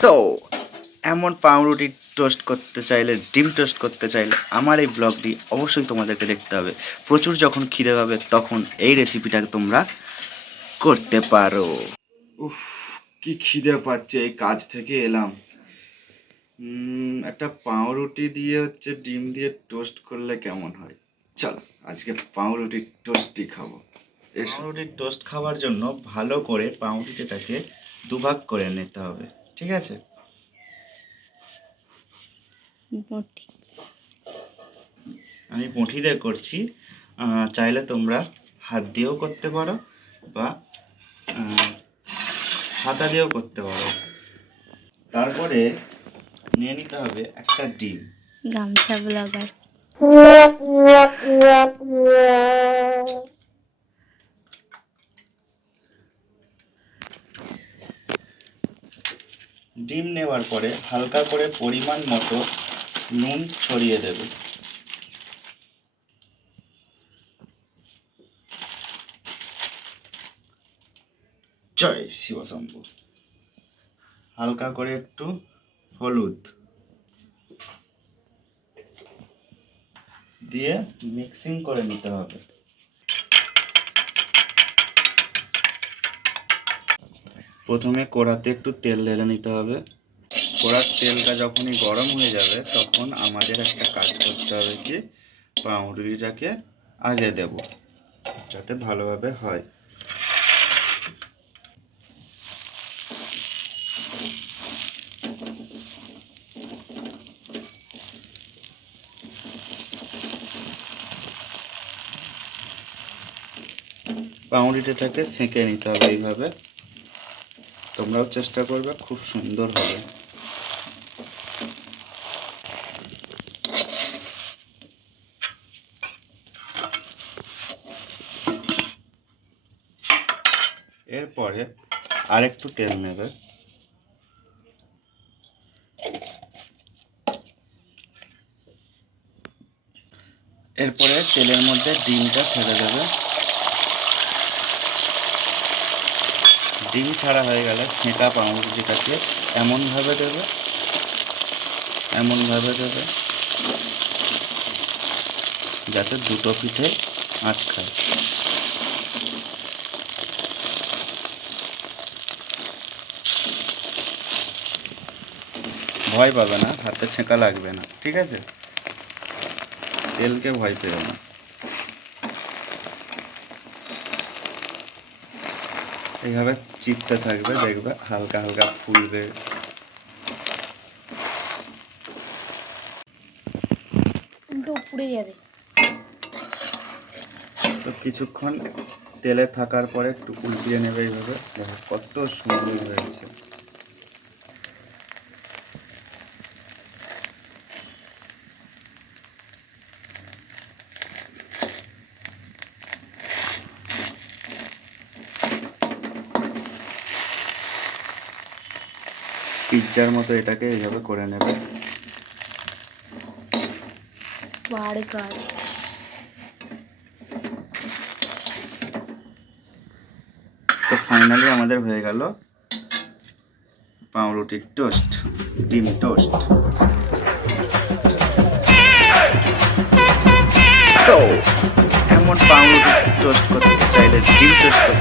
So এমন পাউরুটি toast করতে চাইলে, ডিম টোস্ট করতে চাইলে আমার এই ব্লগটি অবশ্যই তোমাদেরকে দেখতে হবে। প্রচুর যখন খিদে পাবে তখন এই রেসিপিটা তোমরা করতে পারো। উফ, কি খিদে পাচ্ছে, এই কাজ থেকে এলাম। একটা পাউরুটি দিয়ে ডিম দিয়ে টোস্ট করলে কেমন হয়? চলো আজকে পাউরুটির টোস্টই খাবো। এই পাউরুটির টোস্ট খাওয়ার জন্য ভালো করে পাউরুটিটাকে দুভাগ করে নিতে হবে, ঠিক আছে? আমি মুঠি দিয়ে করছি, চাইলে তোমরা হাত দিয়েও করতে পারো বা হাতা দিয়েও করতে পারো। তারপরে নিয়ে নিতে হবে একটা ডিম। গামছা ব্লগার। ডিম নেওয়ার পরে হালকা করে পরিমাণ মতো নুন ছড়িয়ে দেবে। জয় শিবশম্ভু। হালকা করে একটু হলুদ দিয়ে মিক্সিং করে নিতে হবে। প্রথমে কড়াতে একটু তেল ঢেলে নিতে হবে। কড়ার তেলটা যখনই গরম হয়ে যাবে তখন আমাদের একটা কাজ করতে হবে, কি পাউরুটিটাকে আগে দেব যাতে ভালোভাবে হয়। পাউরুটিটাকে সেঁকে নিতে হবে এইভাবে। তোমরাও চেষ্টা করবে, খুব সুন্দর হবে। এরপরে আরেকটু তেল নেবে। এরপরে তেলের মধ্যে ডিমটা ছেড়ে দেবে। ডিম ছাড়া হয়ে গেলে সেঁকা পাউরুটিটাকে এমনভাবে দেবে যাতে দুটো পিঠে আটকায়। ভয় পাবে না, হাতে ছেঁকা লাগবে না, ঠিক আছে? তেলকে ভয় পেও না। এইভাবে চিপতে থাকবে, দেখবে হালকা হালকা ফুলবে। পুড়ে যাবে। তো কিছুক্ষণ তেলে থাকার পরে একটু উল্টিয়ে নেবে। এইভাবে দেখো কত সুন্দর হয়েছে। পিৎজার মতো এটাকে এইভাবে করে নেবে। তো ফাইনালি আমাদের হয়ে গেল পাউরুটির টোস্ট, ডিম টোস্ট। তো এমন পাউরুটি টোস্ট করতে চাইলে, ডিম টোস্ট করতে